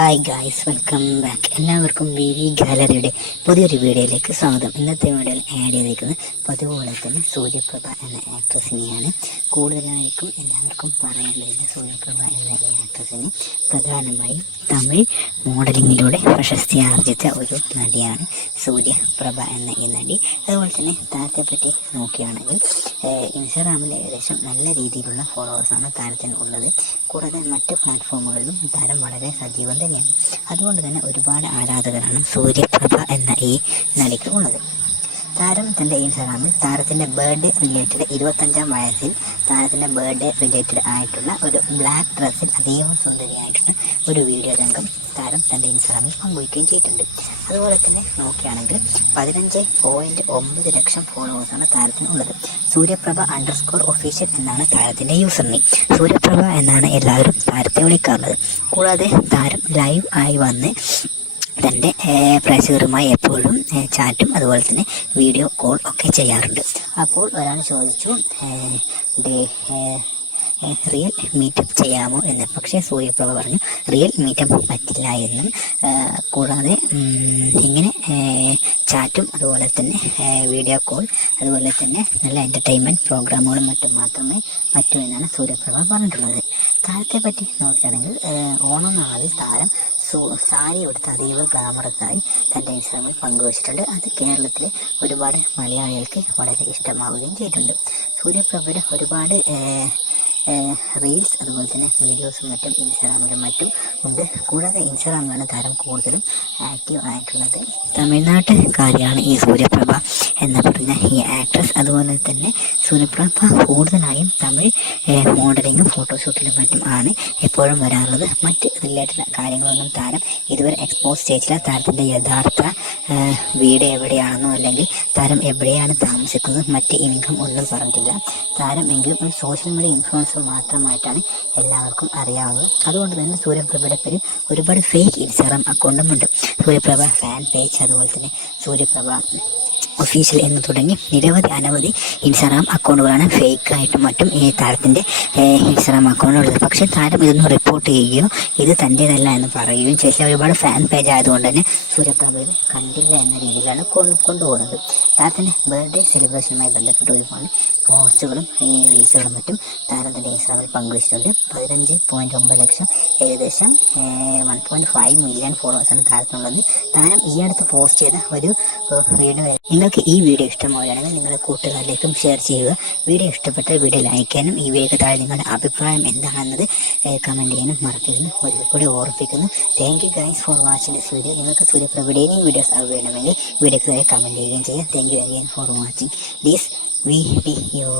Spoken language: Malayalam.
Hi guys, welcome back. എല്ലാവർക്കും വി വി ഗാലറിയുടെ പുതിയൊരു വീഡിയോയിലേക്ക് സ്വാഗതം. ഇന്നത്തെ വീഡിയോയിൽ ആഡ് ചെയ്തിരിക്കുന്നത് പതിവുപോലെ തന്നെ സൂര്യപ്രഭ എന്ന ആക്ട്രസിനെയാണ്. കൂടുതലായിരിക്കും എല്ലാവർക്കും പറയാനുള്ളത് സൂര്യപ്രഭ എന്ന ഈ ആക്ട്രസിന് പ്രധാനമായും തമിഴ് മോഡലിങ്ങിലൂടെ പ്രശസ്തി ആർജിച്ച ഒരു നടിയാണ് സൂര്യപ്രഭ എന്ന ഈ നടി. അതുപോലെ തന്നെ താരത്തെപ്പറ്റി നോക്കുകയാണെങ്കിൽ ഇൻസ്റ്റാഗ്രാമിൽ ഏകദേശം നല്ല രീതിയിലുള്ള ഫോളോവേഴ്സാണ് താരത്തിന് ഉള്ളത്. കൂടാതെ മറ്റ് പ്ലാറ്റ്ഫോമുകളിലും താരം വളരെ സജീവം തന്നെയാണ്. അതുകൊണ്ട് തന്നെ ഒരുപാട് ആരാധകരാണ് സൂര്യപ്രഭ എന്ന ഈ നടിക്ക് ഉള്ളത്. താരം തൻ്റെ ഇൻസ്റ്റാഗ്രാമിൽ താരത്തിൻ്റെ ബർത്ത്ഡേ റിലേറ്റഡ് 25ാം വയസ്സിൽ താരത്തിൻ്റെ ബർത്ത്ഡേ റിലേറ്റഡ് ആയിട്ടുള്ള ഒരു ബ്ലാക്ക് ഡ്രസ്സിൽ അതീവ സുന്ദരിയായിട്ടുള്ള ഒരു വീഡിയോ രംഗം താരം തൻ്റെ ഇൻസ്റ്റാഗ്രാമിൽ പങ്കുവയ്ക്കുകയും ചെയ്തിട്ടുണ്ട്. അതുപോലെ തന്നെ നോക്കുകയാണെങ്കിൽ 15.9 ലക്ഷം ഫോളോവേഴ്സാണ് താരത്തിനുള്ളത്. സൂര്യപ്രഭ _ഒഫീഷ്യൽ എന്നാണ് താരത്തിൻ്റെ യൂസർ നെയിം. സൂര്യപ്രഭ എന്നാണ് എല്ലാവരും താരത്തെ വിളിക്കാറുള്ളത്. കൂടാതെ താരം ലൈവ് ആയി വന്ന് തൻ്റെ പ്രേക്ഷകരുമായി എപ്പോഴും ചാറ്റും അതുപോലെ തന്നെ വീഡിയോ കോൾ ഒക്കെ ചെയ്യാറുണ്ട്. അപ്പോൾ ഒരാൾ ചോദിച്ചു റിയൽ മീറ്റപ്പ് ചെയ്യാമോ എന്ന്. പക്ഷേ സൂര്യപ്രഭ പറഞ്ഞു റിയൽ മീറ്റപ്പ് പറ്റില്ല എന്നും, കൂടാതെ ഇങ്ങനെ ചാറ്റും അതുപോലെ തന്നെ വീഡിയോ കോൾ അതുപോലെ തന്നെ നല്ല എൻ്റർടൈൻമെൻറ്റ് പ്രോഗ്രാമുകളും മറ്റും മാത്രമേ പറ്റൂ എന്നാണ് സൂര്യപ്രഭ പറഞ്ഞിട്ടുള്ളത്. താരത്തെ പറ്റി നോക്കുകയാണെങ്കിൽ ഓണം നാളിൽ താരം സാരി എടുത്ത് അതീവ ഗ്ലാമറസായി തൻ്റെ ഇൻസ്റ്റാഗ്രാമിൽ പങ്കുവച്ചിട്ടുണ്ട്. അത് കേരളത്തിലെ ഒരുപാട് മലയാളികൾക്ക് വളരെ ഇഷ്ടമാവുകയും ചെയ്തിട്ടുണ്ട്. സൂര്യപ്രഭയുടെ ഒരുപാട് റീൽസ് അതുപോലെ തന്നെ വീഡിയോസും മറ്റും ഇൻസ്റ്റാഗ്രാമിലും മറ്റും ഉണ്ട്. കൂടാതെ ഇൻസ്റ്റാഗ്രാമിലാണ് താരം കൂടുതലും ആക്റ്റീവ് ആയിട്ടുള്ളത്. തമിഴ്നാട്ടുകാരിയാണ് ഈ സൂര്യപ്രഭ എന്ന് പറഞ്ഞ ഈ ആക്ട്രസ്. അതുപോലെ തന്നെ സൂര്യപ്രഭ കൂടുതലായും തമിഴ് മോഡലിങ്ങും ഫോട്ടോഷൂട്ടിലും മറ്റും ആണ് എപ്പോഴും വരാറുള്ളത്. മറ്റ് റിലേറ്റഡ് കാര്യങ്ങളൊന്നും താരം ഇതുവരെ എക്സ്പോസ് ചെയ്തില്ല. താരത്തിൻ്റെ യഥാർത്ഥ വീട് എവിടെയാണെന്നോ അല്ലെങ്കിൽ താരം എവിടെയാണ് താമസിക്കുന്നത്, മറ്റ് ഇൻകം ഒന്നും പറഞ്ഞിട്ടില്ല. താരം എങ്കിലും ഒരു സോഷ്യൽ മീഡിയ ഇൻഫ്ലുവൻസർ മാത്രമായിട്ടാണ് എല്ലാവർക്കും അറിയാവുന്നത്. അതുകൊണ്ട് തന്നെ സൂര്യപ്രഭയുടെ പേരിൽ ഒരുപാട് ഫേക്ക് ഇൻസ്റ്റാഗ്രാം അക്കൗണ്ടുമുണ്ട്. സൂര്യപ്രഭ ഫാൻ പേജ് അതുപോലെ തന്നെ സൂര്യപ്രഭ ഒഫീഷ്യൽ എന്ന് തുടങ്ങി അനവധി ഇൻസ്റ്റാഗ്രാം അക്കൗണ്ടുകളാണ് ഫേക്കായിട്ടും മറ്റും ഈ താരത്തിൻ്റെ ഇൻസ്റ്റാഗ്രാം അക്കൗണ്ടുള്ളത്. പക്ഷേ താരം ഇതൊന്നും റിപ്പോർട്ട് ചെയ്യുകയോ ഇത് തൻ്റേതല്ല എന്ന് പറയുകയും ചെയ്തില്ല. ഒരുപാട് ഫാൻ പേജ് ആയതുകൊണ്ട് തന്നെ സൂര്യപ്രഭ ഇത് കണ്ടില്ല എന്ന രീതിയിലാണ് കൊണ്ടുപോകുന്നത്. താരത്തിൻ്റെ ബർത്ത്ഡേ സെലിബ്രേഷനുമായി ബന്ധപ്പെട്ട് ഒരുപാട് പോസ്റ്റുകളും റീൽസുകളും മറ്റും താരം തൻ്റെ ഇൻസ്റ്റാഗ്രാമിൽ പങ്കുവച്ചിട്ടുണ്ട്. 15.9 ലക്ഷം ഏകദേശം 1.5 മില്യൺ ഫോളോവേഴ്സാണ് താരത്തിനുള്ളത്. താരം ഈ അടുത്ത് പോസ്റ്റ് ചെയ്ത ഒരു വീഡിയോ. നിങ്ങൾക്ക് ഈ വീഡിയോ ഇഷ്ടമാവുകയാണെങ്കിൽ നിങ്ങളുടെ കൂട്ടുകാരിലേക്കും ഷെയർ ചെയ്യുക. വീഡിയോ ഇഷ്ടപ്പെട്ട വീഡിയോ ലൈക്ക് ചെയ്യാനും ഈ വീഡിയോക്ക് താഴെ നിങ്ങളുടെ അഭിപ്രായം എന്താണെന്നത് കമൻറ്റ് ചെയ്യാനും മറക്കരുത്. ഒരിക്കൽ കൂടി ഓർമ്മിപ്പിക്കുന്നു. Thank you guys for watching this video. നിങ്ങൾക്ക് സൂര്യപ്രഭയുടെയും വീഡിയോസ് വേണമെങ്കിൽ വീഡിയോക്ക് താഴെ കമൻറ്റ് ചെയ്യുകയും ചെയ്യാം. Thank you again for watching this video.